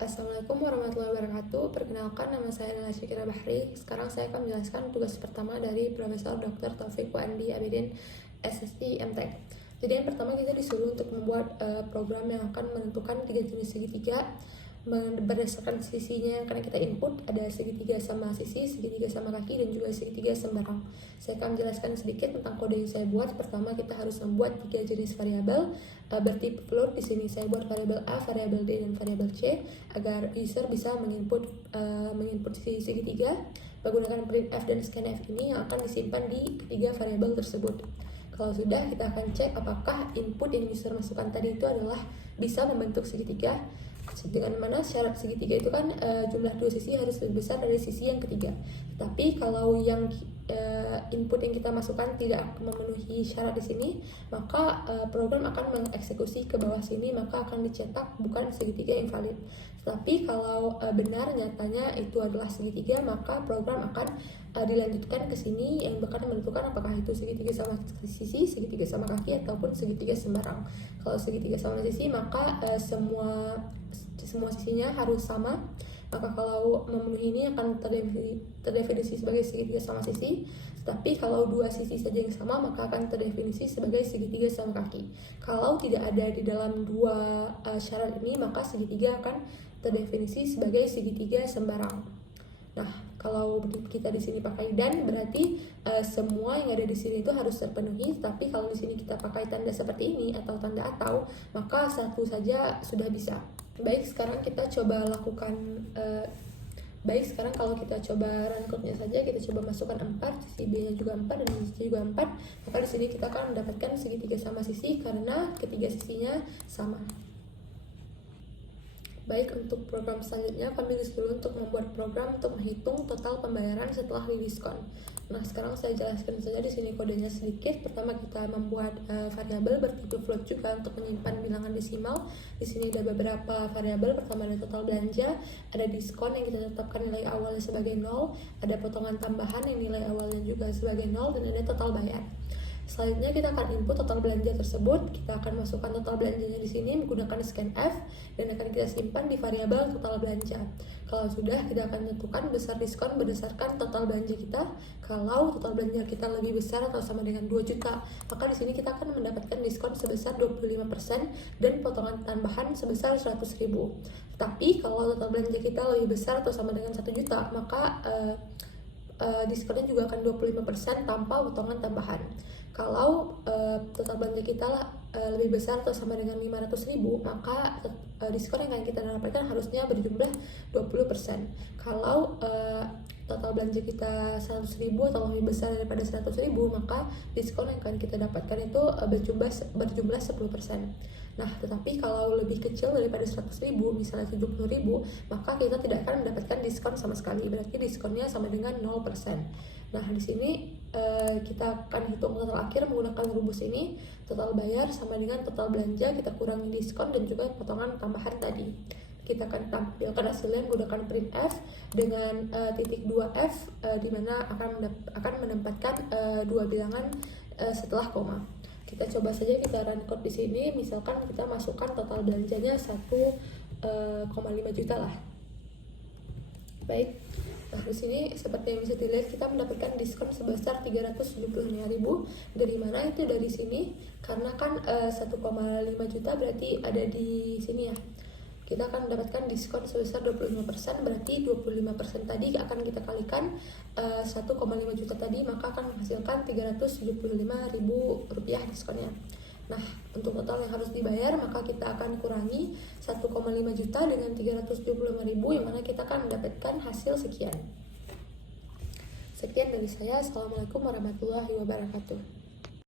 Assalamualaikum warahmatullahi wabarakatuh. Perkenalkan, nama saya Nela Syakira Bahri. Sekarang saya akan menjelaskan tugas pertama dari Profesor Dr. Taufik Wandi Abidin, SSI MTek. Jadi yang pertama kita disuruh untuk membuat program yang akan menentukan 3 jenis segitiga berdasarkan sisinya, karena kita input ada segitiga sama sisi, segitiga sama kaki, dan juga segitiga sembarang. Saya akan menjelaskan sedikit tentang kode yang saya buat. Pertama, kita harus membuat 3 jenis variabel bertipe float. Di sini saya buat variabel A, variabel D, dan variabel C agar user bisa menginput si segitiga menggunakan printf dan scanf ini yang akan disimpan di ketiga variabel tersebut. Kalau sudah, kita akan cek apakah input yang user masukkan tadi itu adalah bisa membentuk segitiga, dengan mana syarat segitiga itu kan jumlah dua sisi harus lebih besar dari sisi yang ketiga. Tapi kalau yang input yang kita masukkan tidak memenuhi syarat di sini, maka program akan mengeksekusi ke bawah sini, maka akan dicetak bukan segitiga yang valid. Tapi kalau benar nyatanya itu adalah segitiga, maka program akan dilanjutkan ke sini yang bakal menentukan apakah itu segitiga sama sisi, segitiga sama kaki, ataupun segitiga sembarang. Kalau segitiga sama sisi, maka semua sisinya harus sama. Maka kalau memenuhi ini akan terdefinisi sebagai segitiga sama sisi. Tapi kalau dua sisi saja yang sama, maka akan terdefinisi sebagai segitiga sama kaki. Kalau tidak ada di dalam dua syarat ini, maka segitiga akan terdefinisi sebagai segitiga sembarang. Nah, kalau kita di sini pakai dan, berarti semua yang ada di sini itu harus terpenuhi. Tapi kalau di sini kita pakai tanda seperti ini atau tanda atau, maka satu saja sudah bisa. Baik, sekarang kita coba lakukan kalau kita coba run code-nya saja, kita coba masukkan 4, sisi B-nya juga 4 dan sisi juga 4, maka di sini kita akan mendapatkan segitiga sama sisi karena ketiga sisinya sama. Baik, untuk program selanjutnya kami disuruh untuk membuat program untuk menghitung total pembayaran setelah didiskon. Nah, sekarang saya jelaskan saja di sini kodenya sedikit. Pertama, kita membuat variabel bertipe float juga untuk menyimpan bilangan desimal. Di sini ada beberapa variabel. Pertama, ada total belanja, ada diskon yang kita tetapkan nilai awalnya sebagai 0, ada potongan tambahan yang nilai awalnya juga sebagai 0, dan ada total bayar. Selanjutnya kita akan input total belanja tersebut. Kita akan masukkan total belanjanya di sini menggunakan scanf dan akan kita simpan di variabel total belanja. Kalau sudah, kita akan tentukan besar diskon berdasarkan total belanja kita. Kalau total belanja kita lebih besar atau sama dengan 2 juta, maka di sini kita akan mendapatkan diskon sebesar 25% dan potongan tambahan sebesar 100.000. Tapi kalau total belanja kita lebih besar atau sama dengan 1 juta, maka diskonnya juga akan 25% tanpa potongan tambahan. Kalau total belanja kita lebih besar atau sama dengan 500.000, maka diskon yang akan kita dapatkan harusnya berjumlah 20%. Kalau total belanja kita 100.000 atau lebih besar daripada 100.000, maka diskon yang akan kita dapatkan itu berjumlah 10%. Nah, tetapi kalau lebih kecil daripada 100.000, misalnya 70.000, maka kita tidak akan mendapatkan diskon sama sekali. Berarti diskonnya sama dengan 0%. Nah, di sini kita akan hitung total akhir menggunakan rumus ini. Total bayar sama dengan total belanja, kita kurangi diskon dan juga potongan tambahan tadi. Kita akan tampilkan hasilnya menggunakan printf dengan titik 2f, di mana akan menempatkan dua bilangan setelah koma. Kita coba saja kita run code di sini. Misalkan kita masukkan total belanjanya 1,5 juta lah. Baik. Nah, di sini seperti yang bisa dilihat kita mendapatkan diskon sebesar 375.000. Dari mana itu? Dari sini. Karena kan 1,5 juta berarti ada di sini ya. Kita akan mendapatkan diskon sebesar 25%, berarti 25% tadi akan kita kalikan 1,5 juta tadi, maka akan menghasilkan 375.000 rupiah diskonnya. Nah, untuk total yang harus dibayar, maka kita akan kurangi 1,5 juta dengan 375.000, yang mana kita akan mendapatkan hasil sekian. Sekian dari saya. Assalamualaikum warahmatullahi wabarakatuh.